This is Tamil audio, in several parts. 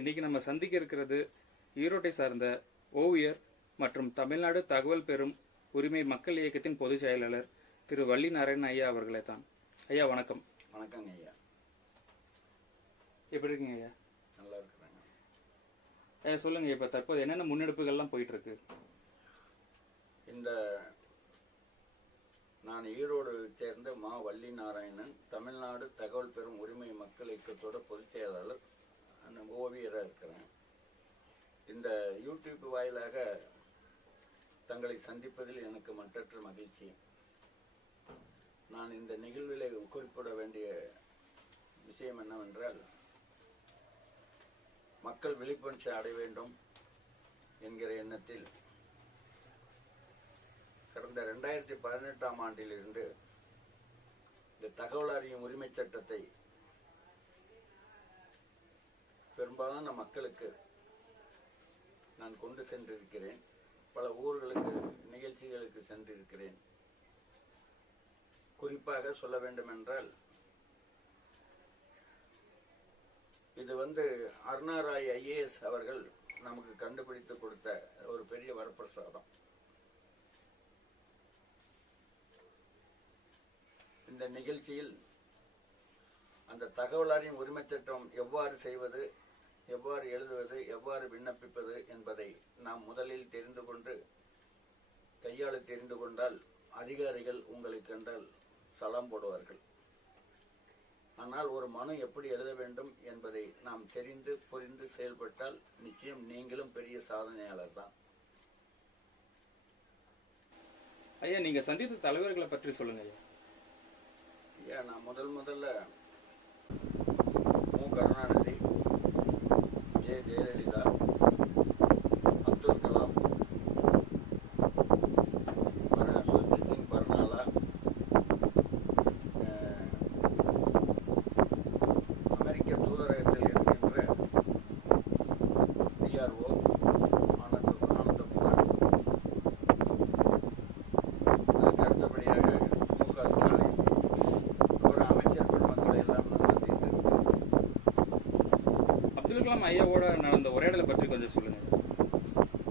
இன்னைக்கு நம்ம சந்திக்க இருக்கிறது ஈரோட்டை சார்ந்த ஓவியர் மற்றும் தமிழ்நாடு தகவல் பெறும் உரிமை மக்கள் இயக்கத்தின் பொதுச் செயலாளர் திரு வள்ளி நாராயணன் ஐயா அவர்களே தான். ஐயா வணக்கம். வணக்கங்க ஐயா. எப்படி இருக்கீங்க ஐயா? நல்லா இருக்கிறாங்க ஐயா. சொல்லுங்க, இப்ப தற்போது என்னென்ன முன்னெடுப்புகள்லாம் போயிட்டு இருக்கு? இந்த நான் ஈரோடு சேர்ந்த மா வள்ளி நாராயணன், தமிழ்நாடு தகவல் பெறும் உரிமை மக்கள் இயக்கத்தோட பொதுச் செயலாளர், ஓவியராக இருக்கிறேன். இந்த யூடியூப் வாயிலாக தங்களை சந்திப்பதில் எனக்கு மற்றற்ற மகிழ்ச்சி. நான் இந்த நிகழ்வில் குறிப்பிட வேண்டிய விஷயம் என்னவென்றால், மக்கள் விழிப்புணர்ச்சி அடைய வேண்டும் என்கிற எண்ணத்தில் கடந்த 2018ஆம் ஆண்டிலிருந்து இந்த தகவல் அறியும் உரிமை சட்டத்தை பெரும்பாலான மக்களுக்கு நான் கொண்டு சென்றிருக்கிறேன். பல ஊர்களுக்கு நிகழ்ச்சிகளுக்கு சென்றிருக்கிறேன். குறிப்பாக சொல்ல வேண்டும் என்றால், இது அருணா ராய் ஐஏஎஸ் அவர்கள் நமக்கு கண்டுபிடித்து கொடுத்த ஒரு பெரிய வரப்பிரசாதம். இந்த நிகழ்ச்சியில் அந்த தகவல் அறியும் உரிமை சட்டம் எவ்வாறு செய்வது, எவ்வாறு எழுதுவது, எவ்வாறு விண்ணப்பிப்பது என்பதை நாம் முதலில் தெரிந்து கொண்டு கையாள தெரிந்து கொண்டால் அதிகாரிகள் உங்களை கண்டால் சலாம் போடுவார்கள். ஆனால் ஒரு மனு எப்படி எழுத வேண்டும் என்பதை நாம் தெரிந்து புரிந்து செயல்பட்டால் நிச்சயம் நீங்களும் பெரிய சாதனையாளர் தான். ஐயா, நீங்க சந்தித்த தலைவர்களை பற்றி சொல்லுங்க ஐயா. ஐயா, நான் முதல்ல மு. கருணாநிதி, ஜெ. ஜெயலலிதா, அப்துல் கலாம், சுர்ஜித் சிங் பர்னாலா, அமெரிக்க தூதரகத்தில் இருக்கின்ற PRO ஆனந்தகுமார், அதற்கு அடுத்தபடியாக மு. க. ஸ்டாலின், அமைச்சர் பெருமக்களை எல்லாம் நான் சந்தித்திருக்கிறேன். அப்துல் கலாம் ஐயாவோட நடந்த உரையாடலை பற்றி கொஞ்சம் சொல்லுங்க.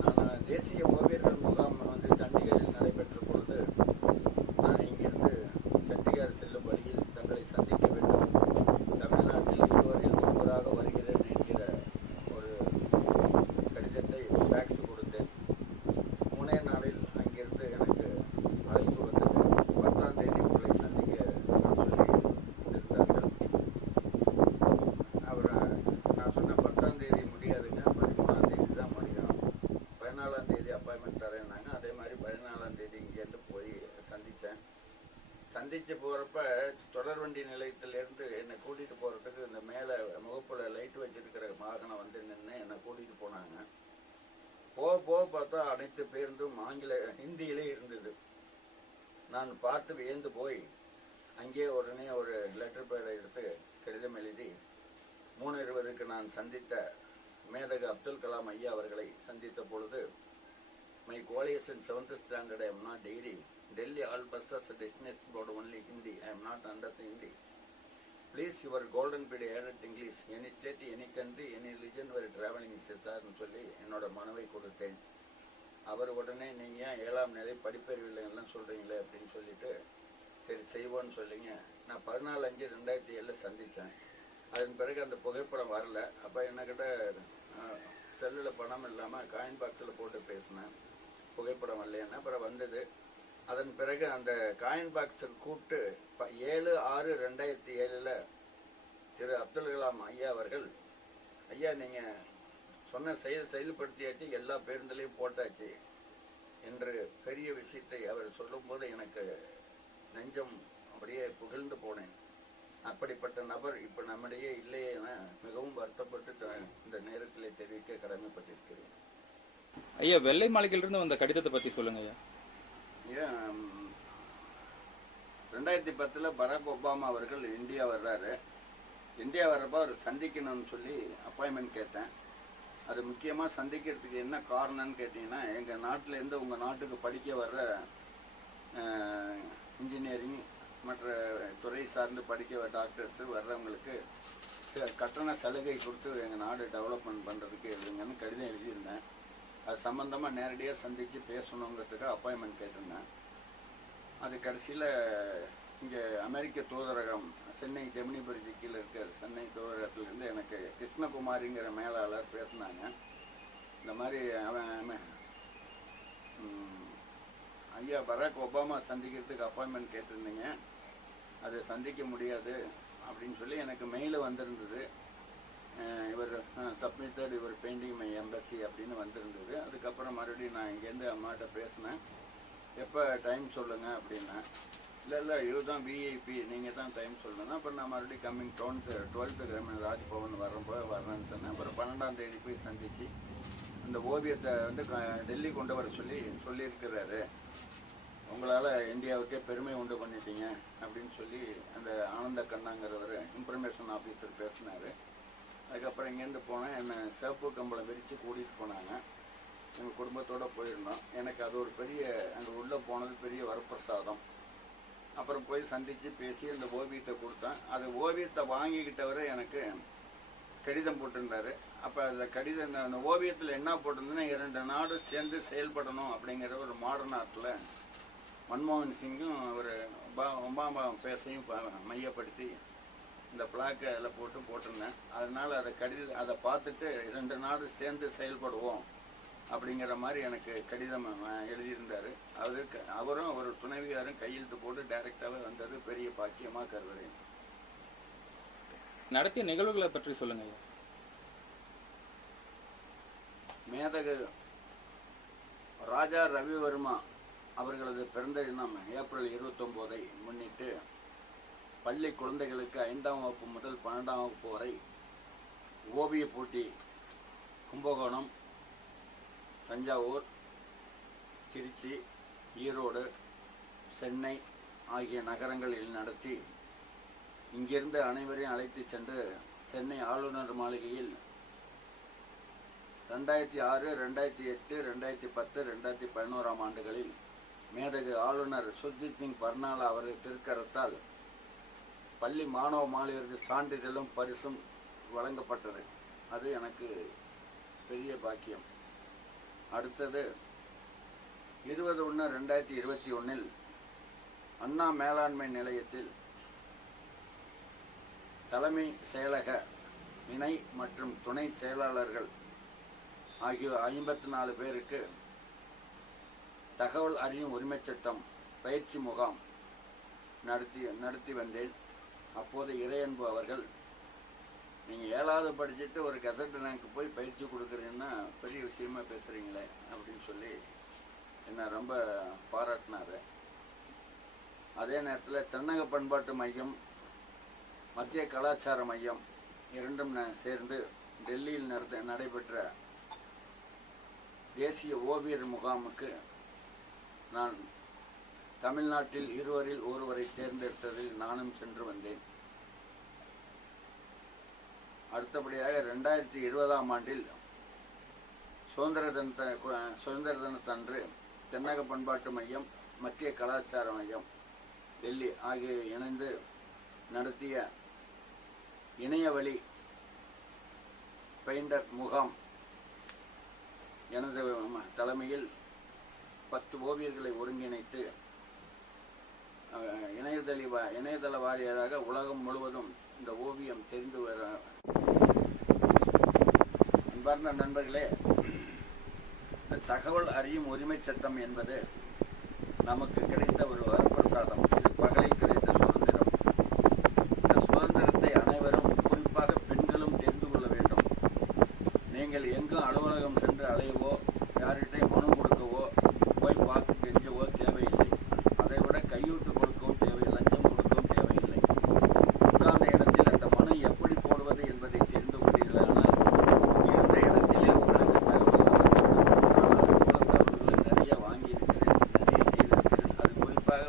நான் தேசிய ஓவியர்கள் முகாம் சண்டிகரில் நடைபெற்ற பொழுது நான் இங்கிருந்து சண்டிகர் செல்லும் வழியில் தங்களை சந்திக்க வேண்டும், தமிழ்நாட்டில் இதுவரையில் முன்பதாக வருகிறேன் என்கிற ஒரு கடிதத்தை ஃபேக்ஸ் கொடுத்தேன். 3 நாளில் அங்கிருந்து எனக்கு அழைப்பு வந்தது. 10ஆம் தேதி உங்களை சந்திக்க சொல்லி இருந்தார்கள். நான் சொன்ன 10ஆம் தேதி முடியாதுங்க, 13ஆம் தேதி தான் முடியும், 14ஆம் தேதி அப்பாயின்மெண்ட் தரேன்னாங்க. அதே மாதிரி 14ஆம் தேதி இங்கேருந்து போய் சந்திச்சு போகிறப்ப தொடர்வண்டி நிலையத்திலேருந்து என்னை கூட்டிகிட்டு போகிறதுக்கு இந்த மேலே முகப்புல லைட் வச்சிருக்கிற வாகனம் நின்று என்னை கூட்டிகிட்டு போனாங்க. போக பார்த்தா அனைத்து பேருந்தும் ஹிந்தியிலே இருந்தது. நான் பார்த்து வியந்து போய் அங்கே உடனே ஒரு லெட்டர் பேரை எடுத்து கடிதம் எழுதி 3:20க்கு நான் சந்தித்த மேதகு அப்துல் கலாம் ஐயா அவர்களை சந்தித்த பொழுது, my coalition 7th standard, I am not degree. Delhi all buses destination board only Hindi. I am not under Hindi. Please your golden period added English. Any state, any country, any religion were traveling சார்னு சொல்லி என்னோட மனுவை கொடுத்தேன். அவர் உடனே நீங்க 7ஆம் நிலை படிப்பறிவில்லை எல்லாம் சொல்றீங்களே அப்படின்னு சொல்லிட்டு சரி செய்வோன்னு சொல்லிங்க. நான் 14/5/2007 சந்திச்சேன். அதன் பிறகு அந்த புகைப்படம் வரல. அப்போ என்னக்கிட்ட செல்லில் பணம் இல்லாமல் காயின் பாக்ஸில் போட்டு பேசினேன், புகைப்படம் வரலைன்னா. அப்புறம் வந்தது. அதன் பிறகு அந்த காயின் பாக்ஸுக்கு கூப்பிட்டு 7/6/2007 திரு அப்துல் கலாம் ஐயா அவர்கள், ஐயா நீங்கள் சொன்ன செயல்படுத்தியாச்சு, எல்லா பேருந்துலையும் போட்டாச்சு என்று பெரிய விஷயத்தை அவர் சொல்லும்போது எனக்கு நெஞ்சம் அப்படியே புகழ்ந்து போனேன். அப்படிப்பட்ட நபர் இப்ப நம்மிடையே இல்லையே என மிகவும் வருத்தப்பட்டு இந்த நேரத்திலே தெரிவிக்க கடமைப்பட்டிருக்கிறேன். ஐயா, வெள்ளை மாளிகையிலிருந்து வந்த கடிதத்தை பத்தி சொல்லுங்க ஐயா. 2010 பராக் ஒபாமா அவர்கள் இந்தியா வர்றாரு. இந்தியா வர்றப்ப அவர் சந்திக்கணும்னு சொல்லி அப்பாயின்மெண்ட் கேட்டேன். அது முக்கியமா சந்திக்கிறதுக்கு என்ன காரணம்னு கேட்டீங்கன்னா, எங்க நாட்டில இருந்து உங்க நாட்டுக்கு படிக்க வர்ற இன்ஜினியரிங் மற்ற துறை சார்ந்து படிக்க டாக்டர்ஸ் வர்றவங்களுக்கு கட்டண சலுகை கொடுத்து எங்கள் நாடு டெவலப்மெண்ட் பண்ணுறதுக்கு எழுதுங்கன்னு கடிதம் எழுதியிருந்தேன். அது சம்மந்தமாக நேரடியாக சந்தித்து பேசணுங்கிறதுக்கு அப்பாயின்மெண்ட் கேட்டிருந்தேன். அது கடைசியில் இங்கே அமெரிக்க தூதரகம் சென்னை ஜெமினி பிரிட்ஜு கீழே இருக்கிற சென்னை தூதரகத்திலேருந்து எனக்கு கிருஷ்ணகுமாரிங்கிற மேலாளர் பேசினாங்க. இந்த மாதிரி ஐயா பராக் ஒபாமா சந்திக்கிறதுக்கு அப்பாயின்மெண்ட் கேட்டிருந்தீங்க, அதை சந்திக்க முடியாது அப்படின்னு சொல்லி எனக்கு மெயில் வந்திருந்தது. இவர் சப்மிட்டட் இவர் பெயிண்டிங் மை எம்பசி அப்படின்னு வந்திருந்தது. அதுக்கப்புறம் மறுபடியும் நான் இங்கேருந்து அம்மாட்ட பேசினேன். எப்போ டைம் சொல்லுங்கள் அப்படின்னா, இல்லை இதுதான் விஐபி, நீங்கள் தான் டைம் சொல்லணும்னா அப்புறம் நான் மறுபடியும் கம்மிங் 12th கிராமின் ராஜ்பவன் வர்றேன்னு சொன்னேன். அப்புறம் 12ஆம் தேதி போய் சந்தித்து அந்த ஓவியத்தை வந்து டெல்லி கொண்டு வர சொல்லியிருக்கிறாரு. உங்களால் இந்தியாவுக்கே பெருமை உண்டு பண்ணிட்டீங்க அப்படின்னு சொல்லி அந்த ஆனந்த கண்ணாங்கிறவர் இன்ஃபர்மேஷன் ஆஃபீஸர் பேசினார். அதுக்கப்புறம் இங்கேருந்து போனேன். என்னை சிவப்பு கம்பளம் விரித்து கூட்டிகிட்டு போனாங்க. எங்கள் குடும்பத்தோடு போயிருந்தோம். எனக்கு அது ஒரு பெரிய அங்கே உள்ளே போனது பெரிய வரப்பிரசாதம். அப்புறம் போய் சந்தித்து பேசி அந்த ஓவியத்தை கொடுத்தேன். அது ஓவியத்தை வாங்கிக்கிட்டவரை எனக்கு கடிதம் போட்டிருந்தாரு. அப்போ அந்த கடிதம் அந்த ஓவியத்தில் என்ன போட்டிருந்ததுன்னா, 2 நாடு சேர்ந்து செயல்படணும் அப்படிங்கிற ஒரு மாடர்ன் ஆர்ட்டில் மன்மோகன் சிங்கும் ஒரு ஒபாமா பேசையும் மையப்படுத்தி இந்த பிளாக்கை அதில் போட்டிருந்தேன். அதனால் அதை பார்த்துட்டு 2 நாடு சேர்ந்து செயல்படுவோம் அப்படிங்கிற மாதிரி எனக்கு கடிதம் எழுதியிருந்தார். அவரும் ஒரு துணைவியாரும் கையெழுத்து போட்டு டைரக்டாகவே வந்தது பெரிய பாக்கியமாக கருதுறேன். நடத்திய நிகழ்வுகளை பற்றி சொல்லுங்க. மேதகு ராஜா ரவிவர்மா அவர்களது பிறந்த தினம் ஏப்ரல் 29 முன்னிட்டு பள்ளி குழந்தைகளுக்கு 5ஆம் வகுப்பு முதல் 12ஆம் வகுப்பு வரை ஓவிய போட்டி கும்பகோணம், தஞ்சாவூர், திருச்சி, ஈரோடு, சென்னை ஆகிய நகரங்களில் நடத்தி இங்கிருந்து அனைவரையும் அழைத்து சென்று சென்னை ஆளுநர் மாளிகையில் 2006, 2008, 2010, 2011ஆம் ஆண்டுகளில் மேதகு ஆளுநர் சுர்ஜித் சிங் பர்னாலா அவரது திருக்கரத்தால் பள்ளி மாணவ மாணவியருக்கு சான்றிதழும் பரிசும் வழங்கப்பட்டது. அது எனக்கு பெரிய பாக்கியம். அடுத்தது 20/1/2021 அண்ணா மேலாண்மை நிலையத்தில் தலைமை செயலக இணை மற்றும் துணை செயலாளர்கள் ஆகிய 54 பேருக்கு தகவல் அறியும் உரிமைச் சட்டம் பயிற்சி முகாம் நடத்தி வந்தேன். அப்போது இறையன்பு அவர்கள், நீங்கள் 7வது படிச்சுட்டு ஒரு கெசட் ரேங்க்கு போய் பயிற்சி கொடுக்குறீங்கன்னா பெரிய விஷயமா பேசுகிறீங்களே அப்படின்னு சொல்லி என்னை ரொம்ப பாராட்டினார். அதே நேரத்தில் தென்னக பண்பாட்டு மையம், மத்திய கலாச்சார மையம் இரண்டும் சேர்ந்து டெல்லியில் நடைபெற்ற தேசிய ஓவியர் முகாமுக்கு நான் தமிழ்நாட்டில் 20 ஒருவரை தேர்ந்தெடுத்ததில் நானும் சென்று வந்தேன். அடுத்தபடியாக 2020ஆம் ஆண்டில் சுதந்திர தினத்தன்று தென்னக பண்பாட்டு மையம், மத்திய கலாச்சார மையம் டெல்லி ஆகிய இணைந்து நடத்திய இணையவழி பெயிண்டர் முகாம் எனது தலைமையில் 10 ஓவியர்களை ஒருங்கிணைத்து இணையதள வாரியாக உலகம் முழுவதும் இந்த ஓவியம் தெரிந்து வர. அன்பார்ந்த நண்பர்களே, இந்த தகவல் அறியும் உரிமை சட்டம் என்பது நமக்கு கிடைத்த ஒரு வரப்பிரசாதம். இது பகலில் கிடைத்த சுதந்திரம். இந்த சுதந்திரத்தை அனைவரும், குறிப்பாக பெண்களும் தெரிந்து கொள்ள வேண்டும். நீங்கள் எங்கும் அலுவலகம் சென்று அலையவோ, யார்கிட்ட மனு கொடுக்கவோ, போய் பார்த்து கெஞ்சவோ தேவையில்லை. அதைவிட கையூட்டு கொடுக்கவும் தேவையில்லை, லஞ்சம் கொடுக்கவும் தேவையில்லை. உட்கார்ந்த இடத்தில் அந்த மனு எப்படி போடுவது என்பதை தெரிந்து கொண்டீர்களானால் இருந்த இடத்திலே உங்களுக்கு தகவல்களை நிறைய வாங்கியிருக்கிறேன், நிறைய செய்திருக்கிறேன். அது குறிப்பாக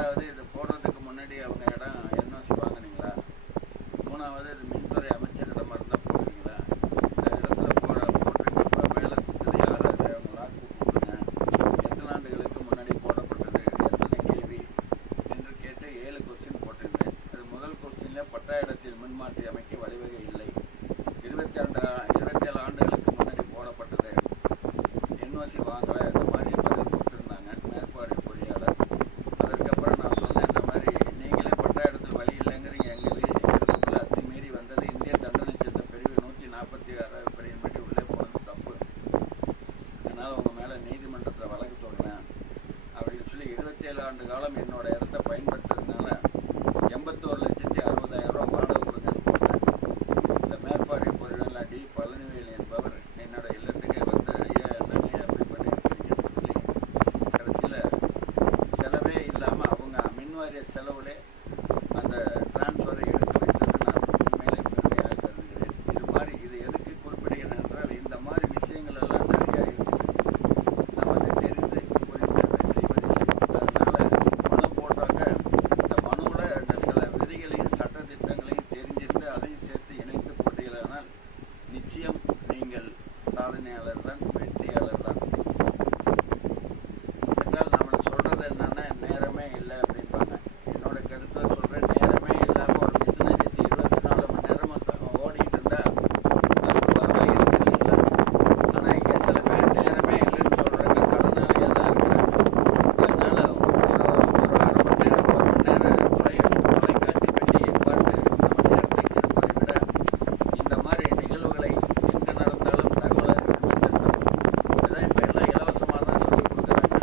ரெண்டாவது இது போடுறதுக்கு முன்னாடி அவங்க இடம் என்ஓசி வாங்குனீங்களா? மூணாவது இது மின்துறை அமைச்சரிடம் இருந்தால் போடுவீங்களா? இந்த இடத்துல போட்டுட்டு மேலே சுற்றுது யார் அது அவங்க லாக்கு கொடுங்க, எத்தனை ஆண்டுகளுக்கு முன்னாடி போடப்பட்டது, எத்தனை கேள்வி என்று கேட்டு 7 கொஸ்டின் போட்டிருந்தேன். அது முதல் கொஸ்டினில் பட்டா இடத்தில் மின்மாற்றி அமைக்க வழிவகை இல்லை, 27 ஆண்டுகளுக்கு முன்னாடி போடப்பட்டது, என்ஓசி வாங்கலை, இந்த மாதிரி பதில் கொடுத்துருந்தாங்க மேற்பார்வை பொறியாளர். அதற்கப்புறம் நான் சொன்னேன், இந்த மாதிரி நீங்களே பட்டா இடத்தில் வழி இல்லைங்கிறீங்க, எங்களுக்கு அத்துமீறி வந்தது இந்திய தண்டனை சட்ட பிரிவு 146 பிரிவின்படி உள்ளே போனது தப்பு, அதனால் உங்கள் மேலே நீதிமன்றத்தில் வழக்கு தொடங்கினேன் அப்படின்னு சொல்லி 27 ஆண்டு காலம் என்னோட இடத்த பயன்படுத்துறதுனால 81,60,000 ரூபா வாடகை கொடுங்கன்னு போட்டேன். இந்த மேற்பார்வை பொறியாளர் டி பழனிவேல் என்பவர் என்னோட இல்லத்துக்கே வந்து ஐயா என்னங்க அப்படி பண்ணியிருக்கீங்கன்னு சொல்லி கடைசியில் செலவே இல்லாமல் அவங்க மின்வாரிய செலவுலே அந்த டிரான்ஸ்ஃபரை எடுத்து வைத்தது நான் உண்மையிலே பெருமையாக கருதுகிறேன். இது எதுக்கு குறிப்பிடுகிறேன் என்றால், இந்த மாதிரி விஷயங்கள் எல்லாம் நிறையா இருக்குது, நாம் அதை தெரிந்து புரிந்து அதை செய்வதில்லை. அதனால் மனு போட்டாக்க இந்த மனுவில் இந்த சில விதிகளையும் சட்டத்திட்டங்களையும் தெரிஞ்சிருந்து அதையும் சேர்த்து இணைத்து போட்டீர்களானால் நிச்சயம் நீங்கள் சாதனையாளர் தான், வெற்றியாளர் தான். என்றால் நம்ம சொல்றது என்னன்னா, நேரமே இல்லை அப்படிம்பாங்க. என்னோட கருத்தை சொல்றேன், நேரமே இல்லாமல் ஒரு மிஷினரிஸ் 24 மணி நேரமும் ஓடிட்டு இருந்தா நமக்கு வருவாய் இருக்கு இல்லைங்களா? ஆனால் இங்கே சில பேர் நேரமே இல்லைன்னு சொல்றாங்க, கடனாளியாக தான் இருக்கிறாங்க. அதனால ஒரு அரை மணி நேரம் 1 மணி நேரம் தொலைக்காட்சி பெட்டியை பார்த்து நம்ம நேரத்தை கெடுப்பதை விட இந்த மாதிரி நிகழ்வுகளை எங்கே நடந்தாலும் தகவல் அறிவிப்பு சட்டம் இதுதான் இப்போ எல்லாம் இலவசமாக தான் சொல்லிக் கொடுக்குறாங்க.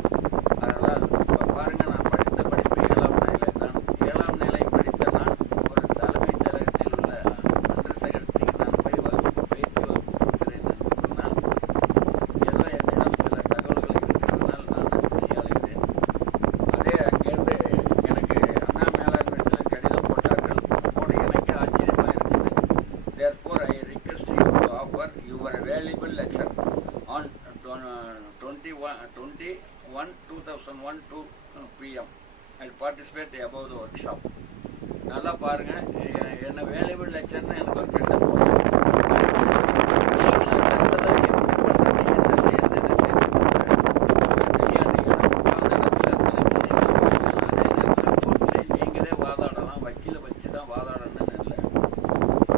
அதனால் இப்போ பாருங்கள், நான் படித்த படிப்பு 7ஆம் நிலை தான். 7ஆம் நிலை படித்த நான் ஒரு தலைமைச் செயலகத்தில் உள்ள மந்திர செக்ரட்டரிக்கு நான் போய் பயிற்சி வகுப்பு கொடுக்கிறேன் என்று சொன்னால் ஏதோ என்னிடம் சில தகவல்கள் இருக்கிறதுனால் நான் அதை கையாளுகிறேன். அதே அங்கேருந்து எனக்கு அண்ணா மேலாண்மையத்தில் கடிதம் போட்டார்கள். அப்போது எனக்கு ஆச்சரியமாக இருக்குது. Therefore, I request you to offer your valuable lecture on 21/2001 2 p.m. I'll participate above the workshop. நல்லா பாருங்க, என்ன வேல்யூபிள் லெக்சர்னு எனக்கு ஒரு கடிதம் போட்டாங்க. நீங்களும் அந்த இதெல்லாம் எப்படி பண்ணுறது, என்ன செய்யறதுன்னு தெரிஞ்சுக்கோங்க. கையாண்டிங்கன்னா உட்கார்ந்த இடத்துல எத்தனை விஷயங்கள் பண்ணலாம். அதே நேரத்தில் கோர்ட்லேயும் நீங்களே வாதாடலாம், வக்கீலை வச்சு தான் வாதாடணும்னு இல்லை.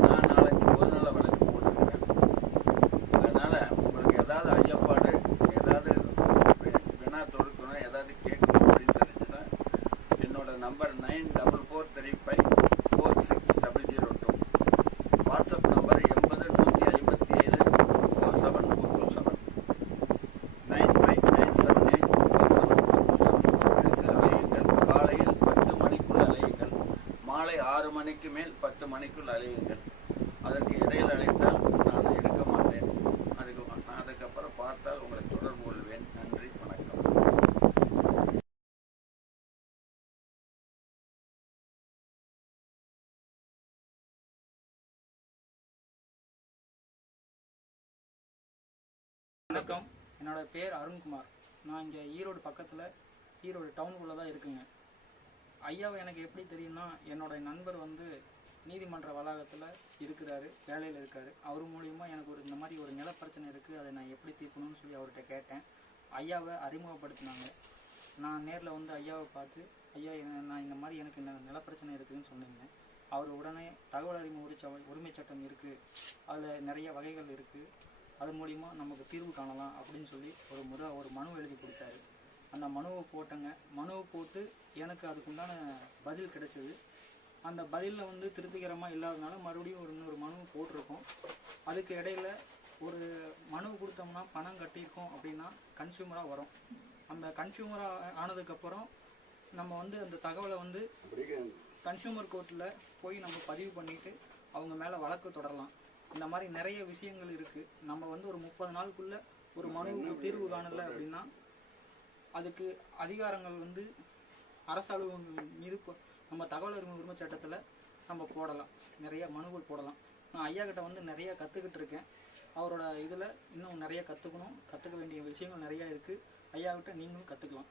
நான் 4-5 பொதுநல வழக்கு போட்டுருக்கேன். அதனால உங்களுக்கு ஏதாவது ஐயப்பாடு, ஏதாவது வினா தொடுக்கணும், ஏதாவது கேட்கணும் அப்படின்னு தெரிஞ்சுன்னா என்னோட நம்பர் 9443546002. WhatsApp number 80-157-47427 95-978-47427. இதுக்கு அலையுங்கள். காலையில் 10 மணிக்குள் அலையுங்கள், மாலை 6 மணிக்கு மேல் 10 மணிக்குள் அலையுங்கள். அதற்கு இடையில் அழைத்தால் நான் எடுக்க மாட்டேன். அதுக்கப்புறம் பார்த்தால் உங்களை தொடர்பு கொள்வேன். நன்றி, வணக்கம். வணக்கம், என்னோட பேர் அருண்குமார். நான் இங்கே ஈரோடு பக்கத்தில் ஈரோடு டவுனுக்குள்ளே தான் இருக்குங்க. ஐயாவை எனக்கு எப்படி தெரியும்னா, என்னோட நண்பர் வந்து நீதிமன்ற வளாகத்தில் இருக்கிறாரு, வேலையில் இருக்கார். அவர் மூலிமா எனக்கு இந்த மாதிரி ஒரு நிலப்பிரச்சனை இருக்குது, அதை நான் எப்படி தீர்க்கணும்னு சொல்லி அவர்கிட்ட கேட்டேன். ஐயாவை அறிமுகப்படுத்தினாங்க. நான் நேரில் வந்து ஐயாவை பார்த்து, ஐயா நான் இந்த மாதிரி எனக்கு இந்த நிலப்பிரச்சனை இருக்குதுன்னு சொன்னேன். அவர் உடனே தகவல் அறிமுக உரிமை சட்டம் இருக்குது, அதில் நிறைய வகைகள் இருக்குது, அது மூலிமா நமக்கு தீர்வு காணலாம் அப்படின்னு சொல்லி ஒரு மனு எழுதி கொடுத்தாரு. அந்த மனுவை போட்டேங்க. மனுவை போட்டு எனக்கு அதுக்குண்டான பதில் கிடைச்சது. அந்த பதிலில் வந்து திருப்திகரமாக இல்லாதனால மறுபடியும் இன்னொரு மனு போட்டிருக்கோம். அதுக்கு இடையில ஒரு மனு கொடுத்தோம்னா பணம் கட்டியிருக்கோம் அப்படின்னா கன்சியூமராக வரும். அந்த கன்சியூமராக ஆனதுக்கப்புறம் நம்ம வந்து அந்த தகவலை வந்து கன்சியூமர் கோர்ட்டில் போய் நம்ம பதிவு பண்ணிவிட்டு அவங்க மேலே வழக்கு தொடரலாம். இந்த மாதிரி நிறைய விஷயங்கள் இருக்குது. நம்ம வந்து ஒரு 30 நாளுக்குள்ளே ஒரு மனுவுக்கு தீர்வு காணலை அப்படின்னா அதுக்கு அதிகாரங்கள் வந்து அரசு அலுவலகங்கள் மீது நம்ம தகவல் அறிமுக உரிமை சட்டத்தில் நம்ம போடலாம், நிறைய மனுகள் போடலாம். நான் ஐயா கிட்ட வந்து நிறைய கற்றுக்கிட்டு இருக்கேன். அவரோட இதில் இன்னும் நிறைய கற்றுக்க வேண்டிய விஷயங்கள் நிறையா இருக்குது. ஐயா கிட்ட நீங்களும் கற்றுக்கலாம்.